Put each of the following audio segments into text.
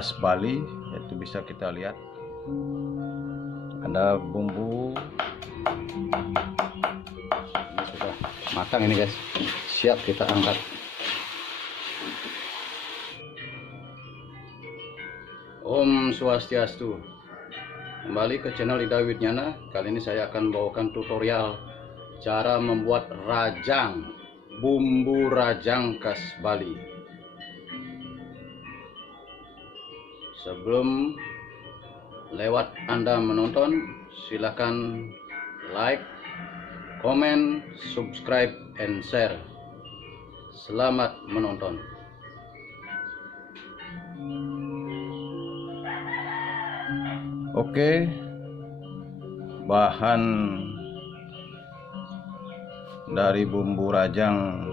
khas Bali, itu bisa kita lihat ada bumbu. Ini sudah matang ini guys, siap kita angkat. Om Swastiastu. Kembali ke channel Ida Widnyana. Kali ini saya akan bawakan tutorial cara membuat rajang, bumbu rajang khas Bali. Sebelum lewat Anda menonton, silakan like, comment, subscribe, and share. Selamat menonton. Oke, bahan dari bumbu rajang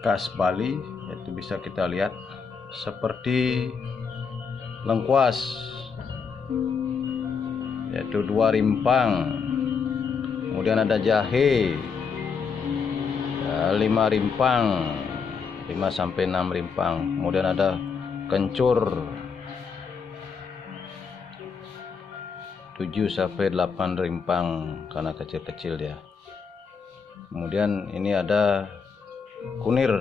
khas Bali itu bisa kita lihat seperti lengkuas, yaitu 2 rimpang, kemudian ada jahe ya, 5 rimpang, 5 sampai 6 rimpang, kemudian ada kencur 7 sampai 8 rimpang karena kecil-kecil dia. Kemudian ini ada kunir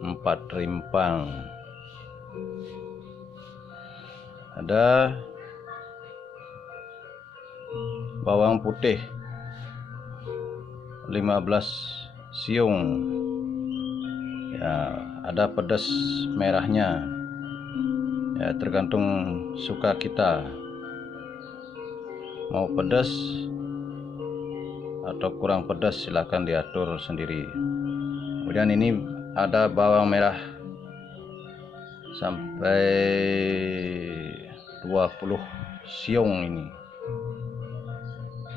4 rimpang. Ada bawang putih 15 siung. Ya, ada pedas merahnya. Ya, tergantung suka kita, mau pedas atau kurang pedas silahkan diatur sendiri. Kemudian ini ada bawang merah sampai 20 siung ini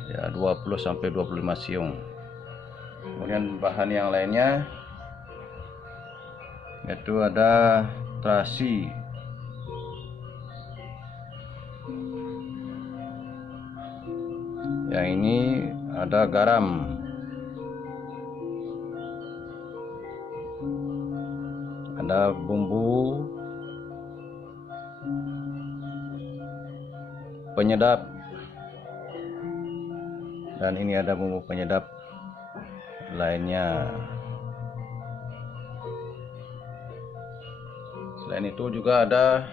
ya, 20 sampai 25 siung. Kemudian bahan yang lainnya yaitu ada terasi, yang ini ada garam, ada bumbu penyedap, dan ini ada bumbu penyedap lainnya. Selain itu juga ada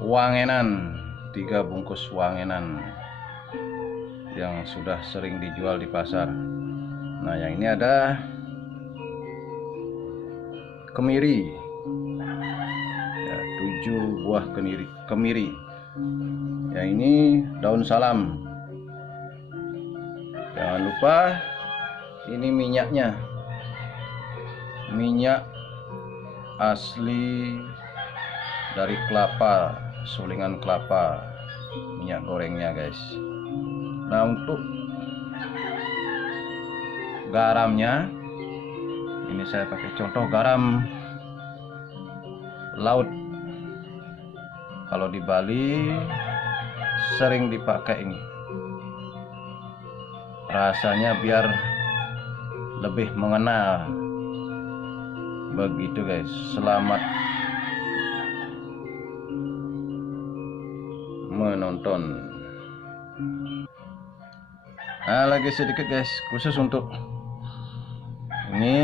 wangenan, 3 bungkus wangenan yang sudah sering dijual di pasar. Nah, yang ini ada kemiri ya, 7 buah kemiri. Yang ini daun salam. Jangan lupa ini minyaknya, minyak asli dari kelapa, sulingan kelapa, minyak gorengnya guys. Nah, untuk garamnya ini saya pakai contoh garam laut. Kalau di Bali sering dipakai ini, rasanya biar lebih mengena. Begitu guys. Selamat menonton. Nah, lagi sedikit guys, khusus untuk ini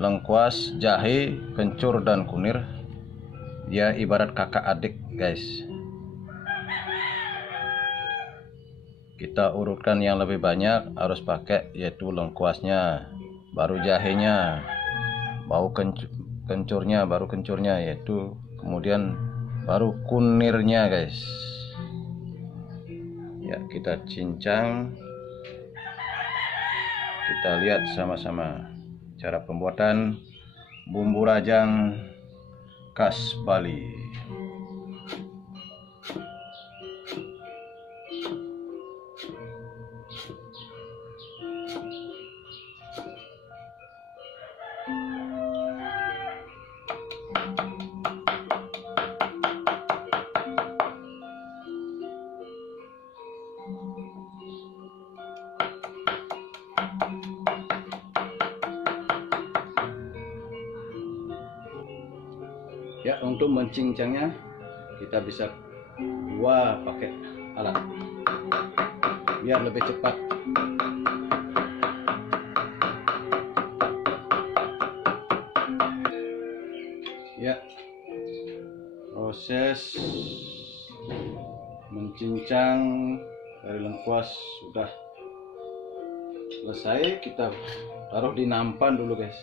lengkuas, jahe, kencur, dan kunir. Dia ibarat kakak adik guys. Kita urutkan yang lebih banyak harus pakai, yaitu lengkuasnya, baru jahenya, kencurnya, baru kencurnya, yaitu kemudian baru kunirnya guys. Ya, kita cincang. Kita lihat sama-sama cara pembuatan bumbu rajang khas Bali. Ya, untuk mencincangnya kita bisa dua pakai alat biar lebih cepat. Ya, proses mencincang dari lengkuas sudah selesai. Kita taruh di nampan dulu guys.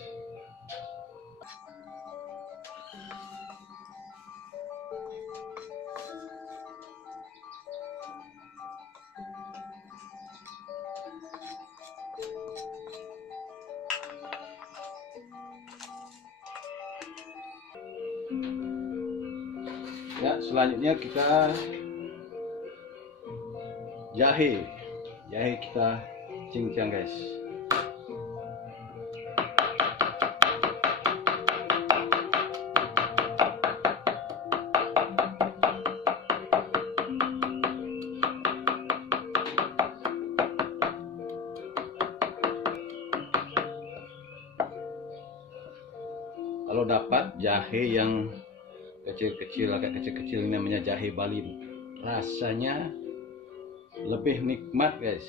Ya, selanjutnya kita jahe kita cincang guys. Kalau dapat jahe yang kecil-kecil, agak kecil-kecil, ini namanya jahe Bali, rasanya lebih nikmat guys.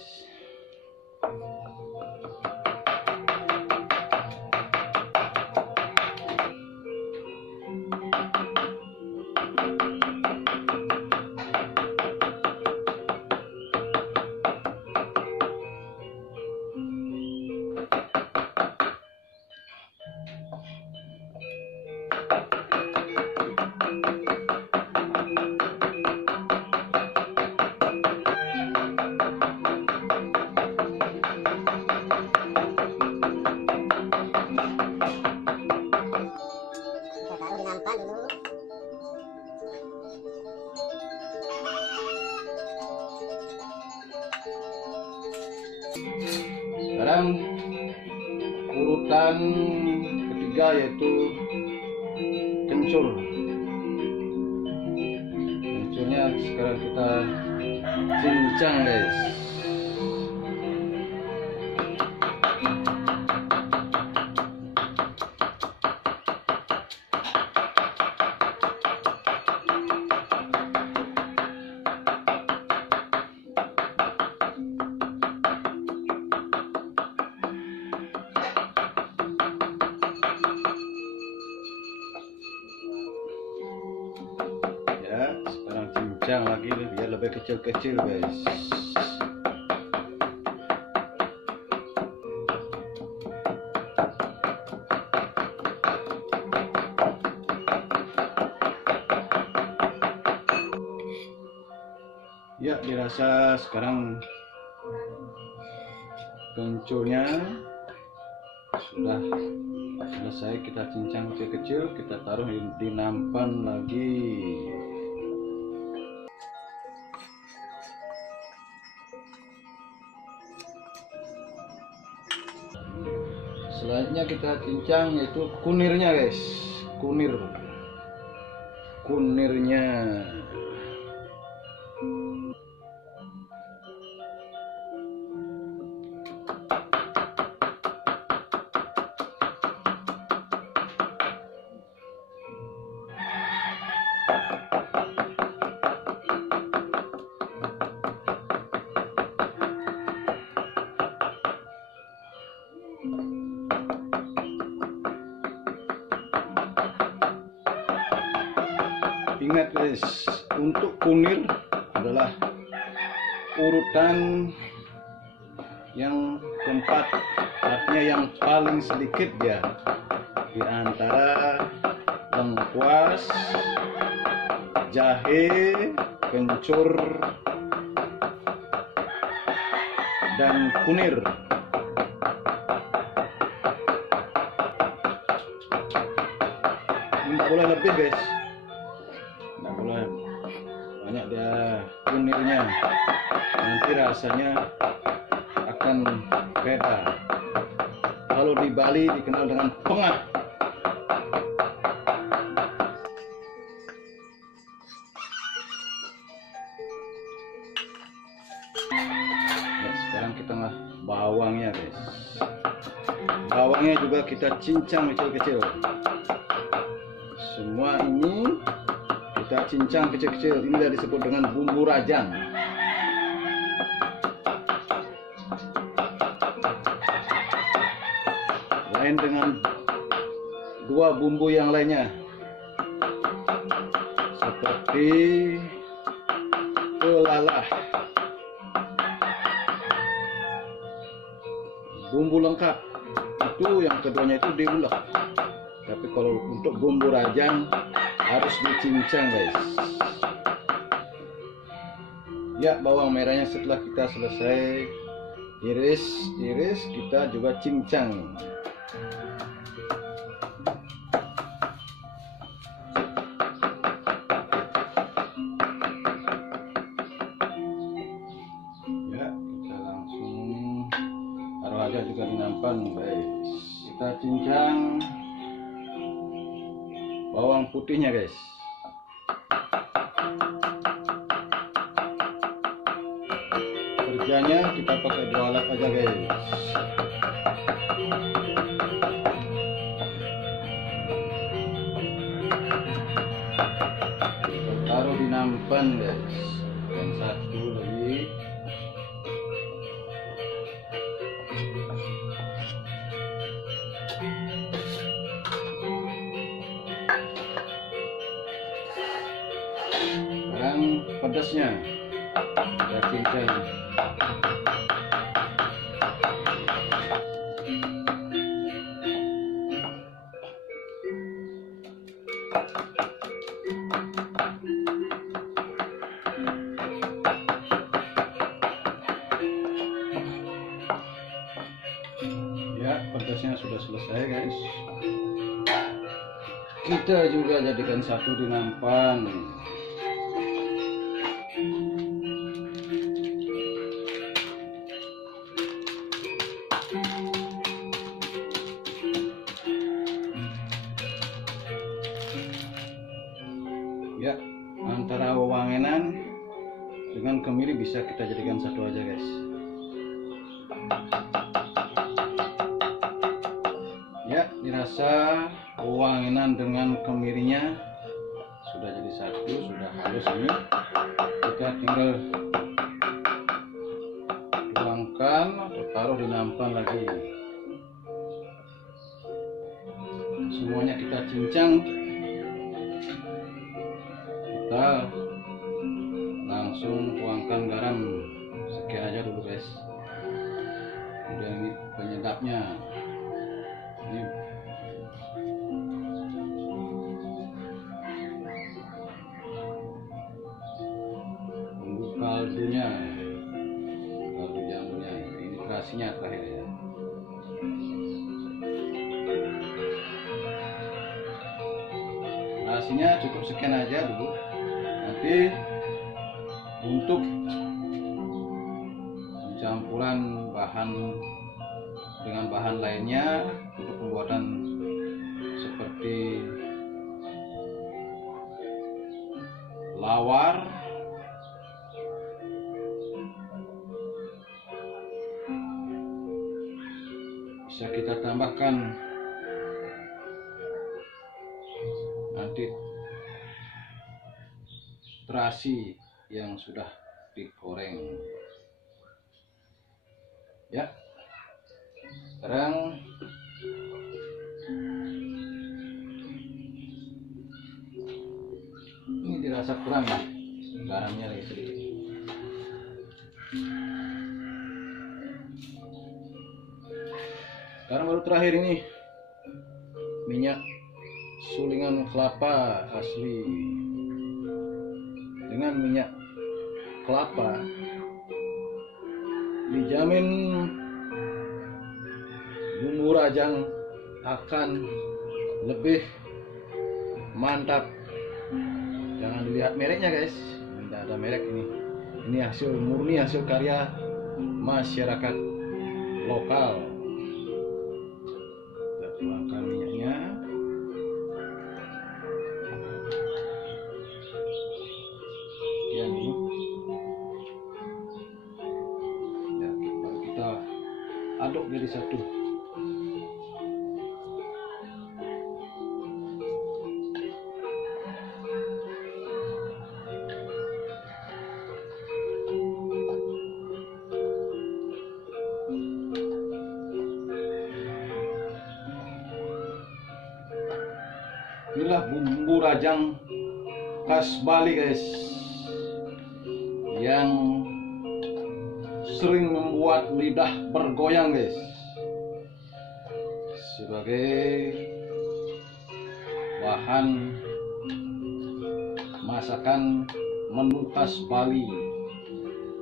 Sekarang urutan ketiga yaitu kencur. Kencurnya sekarang kita cincang guys. Sekarang cincang lagi biar lebih kecil-kecil guys. Ya, dirasa sekarang kencurnya sudah selesai. Kita cincang kecil-kecil, kita taruh di nampan lagi. Selanjutnya kita cincang yaitu kunirnya guys. Kunirnya. Ingat guys, untuk kunir adalah urutan yang keempat, artinya yang paling sedikit ya di antara lengkuas, jahe, kencur, dan kunir. Nggak boleh lebih guys, nggak boleh banyak dia kunirnya, nanti rasanya akan beda. Kalau di Bali dikenal dengan pengah. Nah, sekarang kita bawangnya guys. Bawangnya juga kita cincang kecil-kecil. Semua ini kita cincang kecil-kecil. Inilah disebut dengan bumbu rajang. Lain dengan dua bumbu yang lainnya, seperti pelalah. Bumbu lengkap itu yang keduanya itu diulek. Tapi kalau untuk bumbu rajang harus dicincang, guys. Ya, bawang merahnya setelah kita selesai iris, kita juga cincang. Ya, kita langsung taruh aja juga di nampan, guys. Kita cincang bawang putihnya, guys. Kerjanya kita pakai dua alat aja, guys. Kita taruh di nampan, guys. Dan satu lagi. Sekarang pedasnya kita cincang. Ya, pedasnya sudah selesai, guys. Kita juga jadikan satu di nampan. Ya, antara wewangenan dengan kemiri bisa kita jadikan satu aja, guys. Ya, dirasa wewangenan dengan kemirinya sudah jadi satu, sudah halus ini. Kita tinggal tuangkan atau taruh di nampan lagi. Semuanya kita cincang. Kita langsung tuangkan garam sekian aja dulu, guys. Udah, ini penyedapnya. Ini bumbu kaldunya, kaldu jamurnya. Ini terasinya terakhir ya. Terasinya cukup sekian aja dulu. Nanti untuk campuran bahan dengan bahan lainnya untuk pembuatan seperti lawar, bisa kita tambahkan nanti terasi yang sudah digoreng. Ya, sekarang ini dirasa kurang, garamnya lagi sedikit. Sekarang baru terakhir ini minyak sulingan kelapa asli. Dengan minyak kelapa dijamin bumbu rajang akan lebih mantap. Jangan dilihat mereknya, guys, tidak ada merek ini. Ini hasil murni, hasil karya masyarakat lokal. Kita tuangkan minyaknya. Sekian ini. Ya, baru kita aduk jadi satu. Inilah bumbu rajang khas Bali guys, yang sering membuat lidah bergoyang guys. Sebagai bahan masakan menu khas Bali,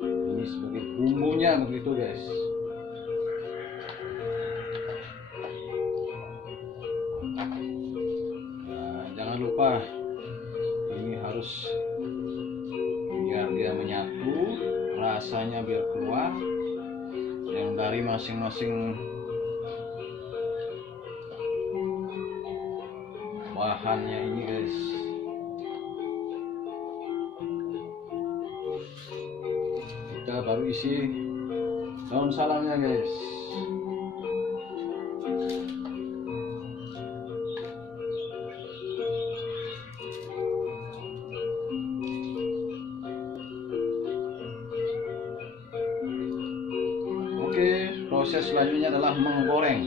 ini sebagai bumbunya begitu guys. Nah, jangan lupa ini harus biar dia menyatu, rasanya biar keluar yang dari masing-masing bahannya ini guys. Kita baru isi daun salamnya guys. Oke, proses selanjutnya adalah menggoreng.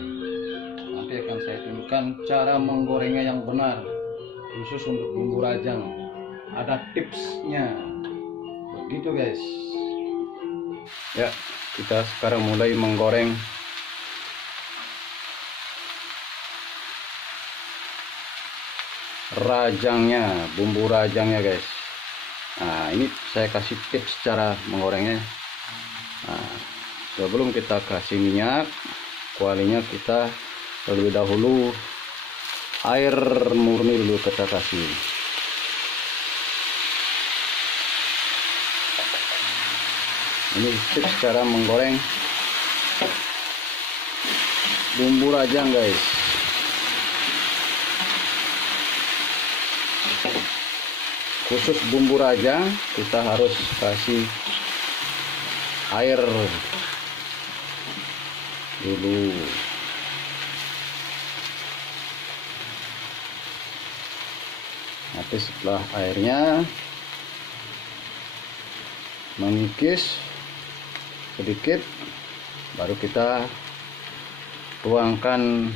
Nanti akan saya tunjukkan cara menggorengnya yang benar, khusus untuk bumbu rajang. Ada tipsnya, begitu guys. Ya, kita sekarang mulai menggoreng rajangnya, bumbu rajangnya guys. Nah, ini saya kasih tips cara menggorengnya. Nah, sebelum kita kasih minyak, kualinya kita terlebih dahulu air murni dulu kita kasih. Ini tips cara menggoreng bumbu rajang guys. Khusus bumbu rajang kita harus kasih air dulu. Nanti setelah airnya mengikis sedikit, baru kita tuangkan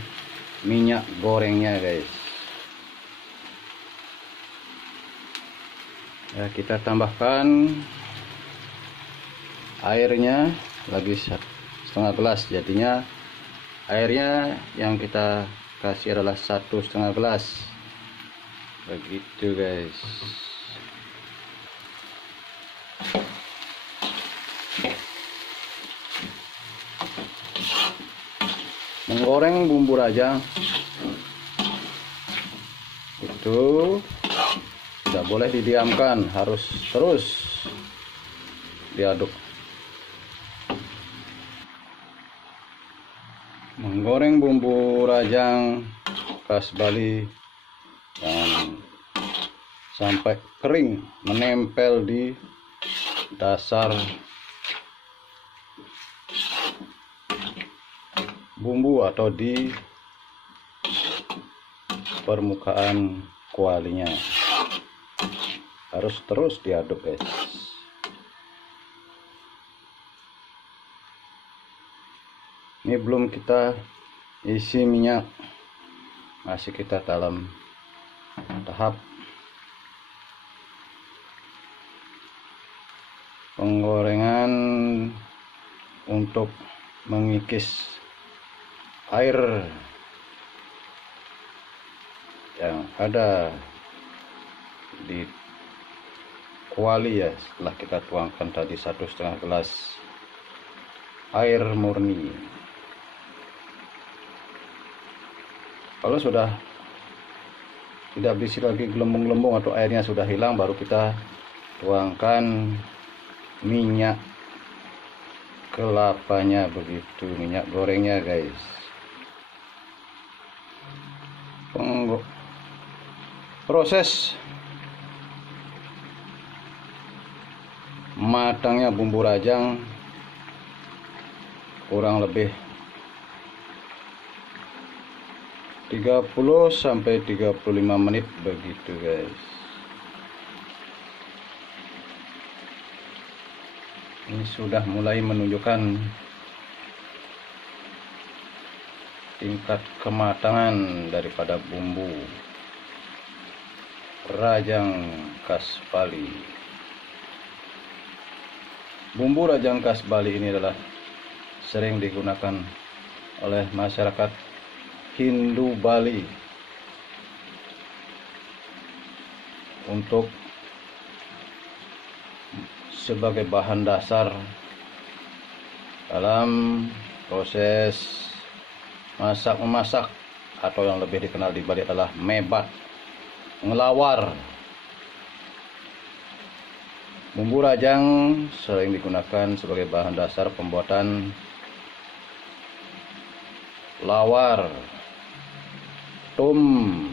minyak gorengnya guys. Ya, kita tambahkan airnya lagi setengah gelas, jadinya airnya yang kita kasih adalah 1,5 gelas, begitu guys. Menggoreng bumbu rajang itu tidak boleh didiamkan, harus terus diaduk. Menggoreng bumbu rajang khas Bali dan sampai kering, menempel di dasar bumbu atau di permukaan kualinya. Harus terus diaduk guys. Ini belum kita isi minyak, masih kita dalam tahap penggorengan untuk mengikis air yang ada di kuali ya, setelah kita tuangkan tadi 1,5 gelas air murni. Kalau sudah tidak berisi lagi gelembung-gelembung atau airnya sudah hilang, baru kita tuangkan minyak kelapanya, begitu, minyak gorengnya guys. Proses matangnya bumbu rajang kurang lebih 30 sampai 35 menit begitu guys. Ini sudah mulai menunjukkan tingkat kematangan daripada bumbu. rajang khas Bali. Bumbu rajang khas Bali ini adalah sering digunakan oleh masyarakat Hindu Bali untuk sebagai bahan dasar dalam proses masak-memasak, atau yang lebih dikenal di Bali adalah mebat, ngelawar. Bumbu rajang sering digunakan sebagai bahan dasar pembuatan lawar, tum,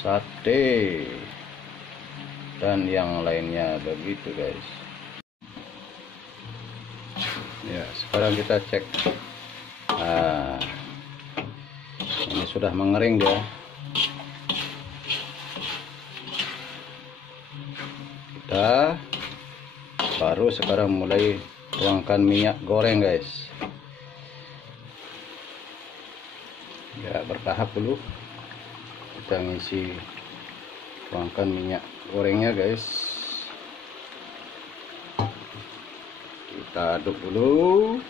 sate, dan yang lainnya begitu guys. Ya, sekarang kita cek. Nah, ini sudah mengering dia. Kita baru sekarang mulai tuangkan minyak goreng guys. Ya, bertahap dulu kita ngisi, tuangkan minyak gorengnya guys. Kita aduk dulu.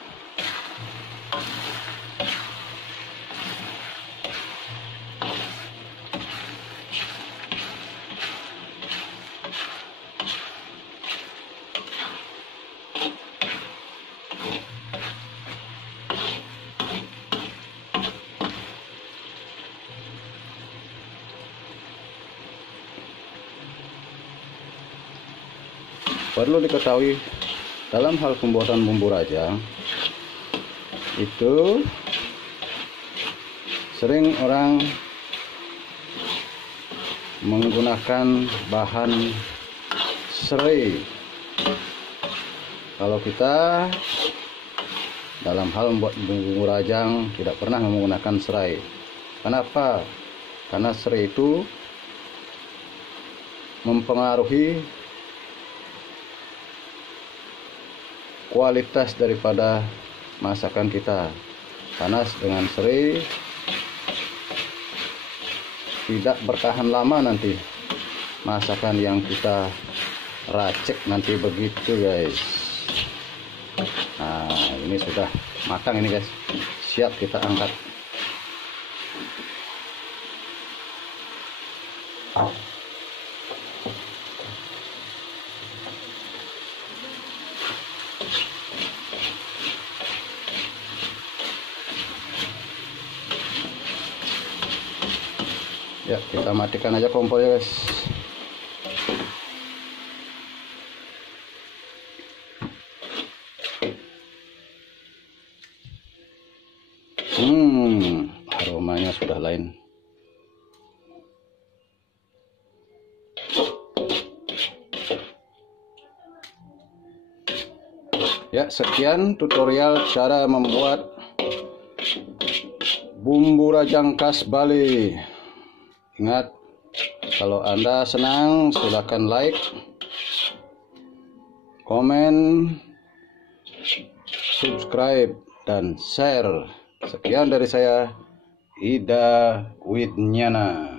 Perlu diketahui, dalam hal pembuatan bumbu rajang itu sering orang menggunakan bahan serai. Kalau kita dalam hal membuat bumbu rajang tidak pernah menggunakan serai. Kenapa? Karena serai itu mempengaruhi kualitas daripada masakan kita. Karena dengan serai tidak bertahan lama nanti masakan yang kita racik nanti begitu guys. Nah, ini sudah matang ini guys, siap kita angkat. Ya, kita matikan aja kompornya guys. Aromanya sudah lain. Ya, sekian tutorial cara membuat bumbu rajang khas Bali. Ingat, kalau Anda senang silakan like, komen, subscribe, dan share. Sekian dari saya, Ida Widnyana.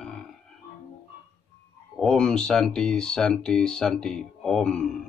Om Santi Santi Santi Om.